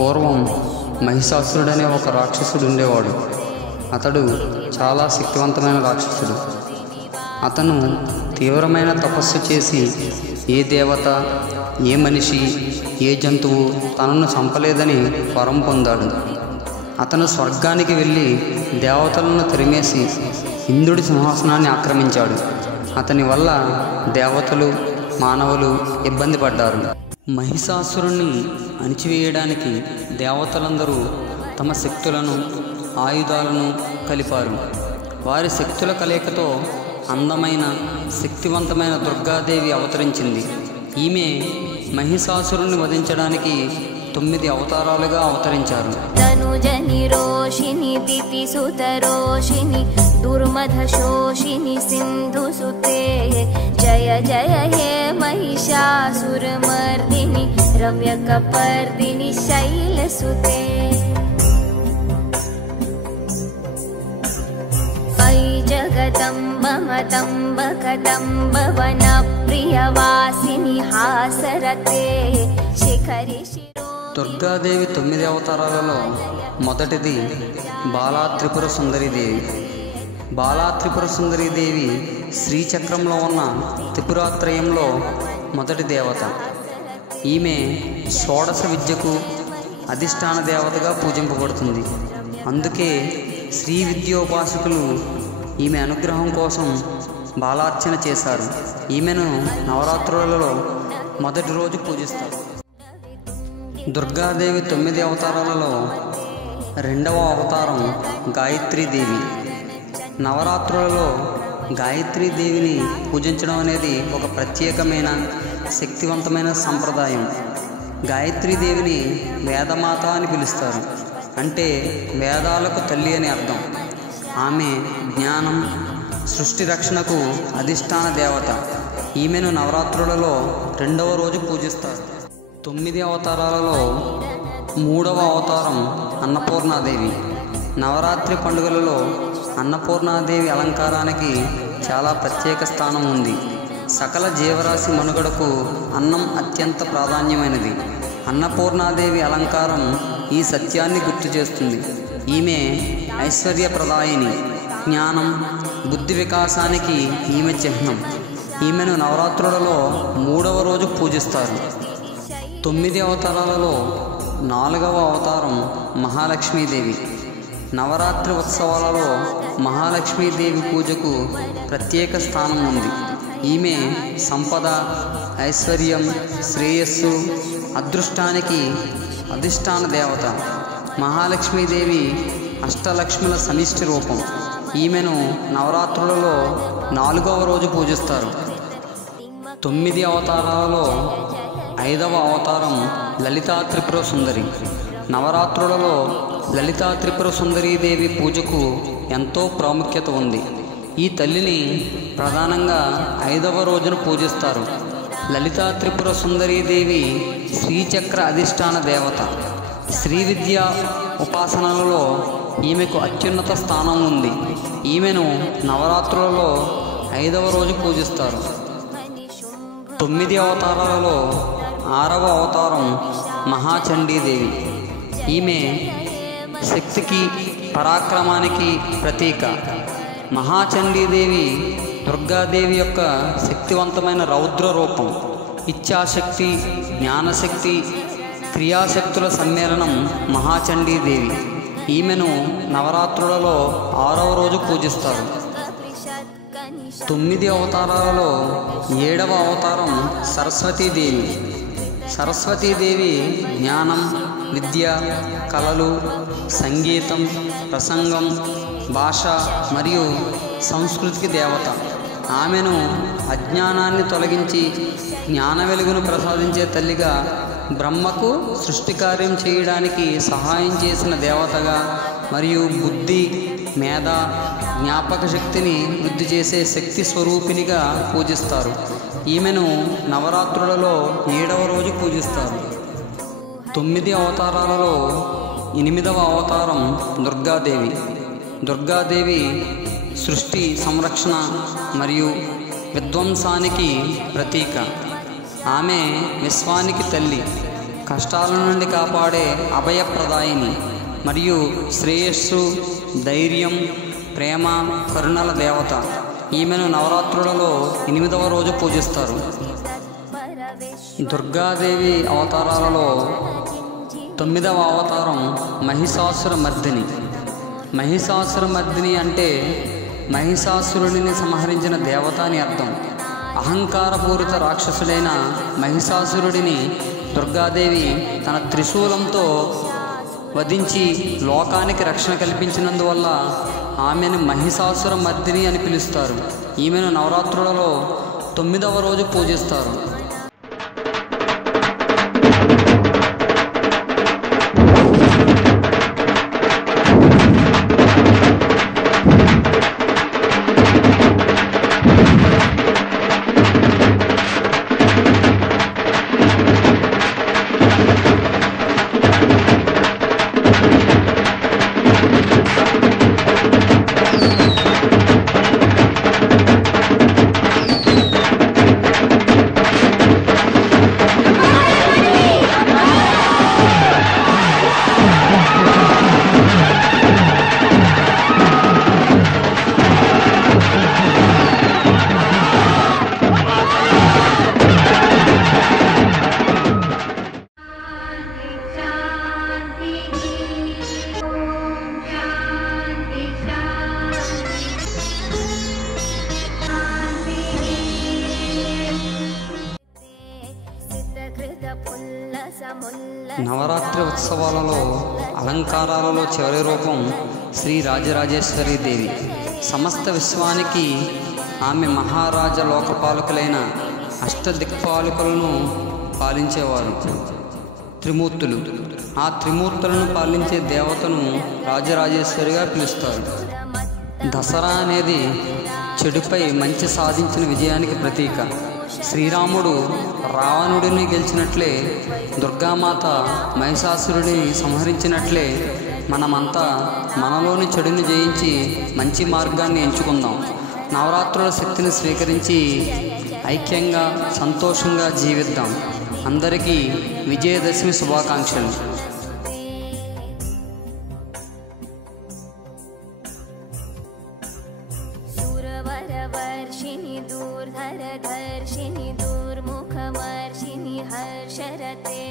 పూర్వం మహిషాసురుడనే ఒక రాక్షసుడు ఉండేవాడు. అతడు చాలా శక్తివంతమైన రాక్షసుడు. అతను తీవ్రమైన తపస్సు చేసి ఏ దేవత, ఏ మనిషి, ఏ జంతువు తనను చంపలేదని వరం పొందాడు. అతను స్వర్గానికి వెళ్ళి దేవతలను తరిమేసి ఇంద్రుడి సింహాసనాన్ని ఆక్రమించాడు. అతని వల్ల దేవతలు, మానవులు ఇబ్బంది పడ్డారు. మహిషాసురుణ్ణి అణిచివేయడానికి దేవతలందరూ తమ శక్తులను, ఆయుధాలను కలిపారు. వారి శక్తుల కలయికతో అందమైన, శక్తివంతమైన దుర్గాదేవి అవతరించింది. ఈమె మహిషాసురుణ్ణి వధించడానికి 9 అవతారాలుగా అవతరించారు. తనుజని రోషిని దితి సుతరోషిని దుర్మధశోషిని సింధు సుతే జయ జయ హే మహిషాసురమర్దిని రమ్యకపర్దిని శైలసుతే. జగదంబ మతంబ కదంబ వన ప్రియవాసిని హాసరతే శిఖరి. దుర్గాదేవి 9 అవతారాలలో మొదటిది బాలా త్రిపుర సుందరీదేవి. బాలా త్రిపుర సుందరీదేవి శ్రీచక్రంలో ఉన్న త్రిపురాత్రయంలో మొదటి దేవత. ఈమె షోడశ విద్యకు అధిష్టాన దేవతగా పూజింపబడుతుంది. అందుకే శ్రీ విద్యోపాసకులు ఈమె అనుగ్రహం కోసం బాలార్చన చేశారు. ఈమెను నవరాత్రులలో మొదటి రోజు పూజిస్తారు. దుర్గాదేవి 9 అవతారాలలో 2వ అవతారం గాయత్రీదేవి. నవరాత్రులలో గాయత్రీదేవిని పూజించడం అనేది ఒక ప్రత్యేకమైన, శక్తివంతమైన సంప్రదాయం. గాయత్రీదేవిని వేదమాత అని పిలుస్తారు. అంటే వేదాలకు తల్లి అని అర్థం. ఆమె జ్ఞానం, సృష్టి రక్షణకు అధిష్టాన దేవత. ఈమెను నవరాత్రులలో 2వ రోజు పూజిస్తారు. 9 అవతారాలలో 3వ అవతారం అన్నపూర్ణాదేవి. నవరాత్రి పండుగలలో అన్నపూర్ణాదేవి అలంకారానికి చాలా ప్రత్యేక స్థానం ఉంది. సకల జీవరాశి మనుగడకు అన్నం అత్యంత ప్రాధాన్యమైనది. అన్నపూర్ణాదేవి అలంకారం ఈ సత్యాన్ని గుర్తు చేస్తుంది. ఈమె ఐశ్వర్యప్రదాయిని, జ్ఞానం, బుద్ధి వికాసానికి ఈమె చిహ్నం. ఈమెను నవరాత్రులలో 3వ రోజు పూజిస్తారు. 9 అవతారాలలో 4వ అవతారం మహాలక్ష్మీదేవి. నవరాత్రి ఉత్సవాలలో మహాలక్ష్మీదేవి పూజకు ప్రత్యేక స్థానం ఉంది. ఈమె సంపద, ఐశ్వర్యం, శ్రేయస్సు, అదృష్టానికి అధిష్టాన దేవత. మహాలక్ష్మీదేవి అష్టలక్ష్ముల సమిష్టి రూపం. ఈమెను నవరాత్రులలో 4వ రోజు పూజిస్తారు. 9 అవతారాలలో 5వ అవతారం లలితా త్రిపుర సుందరి. నవరాత్రులలో లలితా త్రిపుర సుందరీదేవి పూజకు ఎంతో ప్రాముఖ్యత ఉంది. ఈ తల్లిని ప్రధానంగా 5వ రోజున పూజిస్తారు. లలితా త్రిపుర సుందరీదేవి శ్రీచక్ర అధిష్టాన దేవత. శ్రీ విద్య ఉపాసనలలో ఈమెకు అత్యున్నత స్థానం ఉంది. ఈమెను నవరాత్రులలో 5వ రోజు పూజిస్తారు. 9 అవతారాలలో 6వ అవతారం మహాచండీదేవి. ఈమె శక్తికి, పరాక్రమానికి ప్రతీక. మహాచండీదేవి దుర్గాదేవి యొక్క శక్తివంతమైన రౌద్ర రూపం. ఇచ్ఛాశక్తి, జ్ఞానశక్తి, క్రియాశక్తుల సమ్మేళనం మహాచండీదేవి. ఈమెను నవరాత్రులలో 6వ రోజు పూజిస్తారు. 9 అవతారాలలో 7వ అవతారం సరస్వతీదేవి. సరస్వతీదేవి జ్ఞానం, విద్య, కళలు, సంగీతం, ప్రసంగం, భాష మరియు సంస్కృతికి దేవత. ఆమెను అజ్ఞానాన్ని తొలగించి జ్ఞాన వెలుగును ప్రసాదించే తల్లిగా, బ్రహ్మకు సృష్టి కార్యం చేయడానికి సహాయం చేసిన దేవతగా మరియు బుద్ధి, మేధ, జ్ఞాపక శక్తిని వృద్ధి చేసే శక్తి స్వరూపిణిగా పూజిస్తారు. ఈమెను నవరాత్రులలో 7వ రోజు పూజిస్తారు. 9 అవతారాలలో 8వ అవతారం దుర్గాదేవి. దుర్గాదేవి సృష్టి సంరక్షణ మరియు విధ్వంసానికి ప్రతీక. ఆమె విశ్వానికి తల్లి. కష్టాల నుండి కాపాడే అభయప్రదాయిని మరియు శ్రేయస్సు, ధైర్యం, ప్రేమ, కరుణల దేవత. ఈమెను నవరాత్రులలో 8వ రోజు పూజిస్తారు. దుర్గాదేవి అవతారాలలో 9వ అవతారం మహిషాసురమర్దిని. మహిషాసురమర్దిని అంటే మహిషాసురుడిని సంహరించిన దేవత అని అర్థం. అహంకారపూరిత రాక్షసుడైన మహిషాసురుడిని దుర్గాదేవి తన త్రిశూలంతో వధించి లోకానికి రక్షణ కల్పించినందువల్ల ఆమెను మహిషాసురమర్దిని అని పిలుస్తారు. ఈమెను నవరాత్రులలో 9వ రోజు పూజిస్తారు. నవరాత్రి ఉత్సవాలలో అలంకారాలలో చివరి రూపం శ్రీ రాజరాజేశ్వరి దేవి. సమస్త విశ్వానికి ఆమె మహారాజ లోకపాలకులైన అష్టదిక్పాలకులను పాలించేవారు త్రిమూర్తులు. ఆ త్రిమూర్తులను పాలించే దేవతను రాజరాజేశ్వరిగా పిలుస్తారు. దసరా అనేది చెడుపై మంచి సాధించిన విజయానికి ప్రతీక. శ్రీరాముడు రావణుడిని గెలిచినట్లే, దుర్గామాత మహిషాసురుడిని సంహరించినట్లే మనమంతా మనలోని చెడుని జయించి మంచి మార్గాన్ని ఎంచుకుందాం. నవరాత్రుల శక్తిని స్వీకరించి ఐక్యంగా సంతోషంగా జీవిద్దాం. అందరికీ విజయదశమి శుభాకాంక్షలు. सुरवरवर्षिणि दूर्धरधर्षिणि दूर्मुखमर्षिणि हर्षरते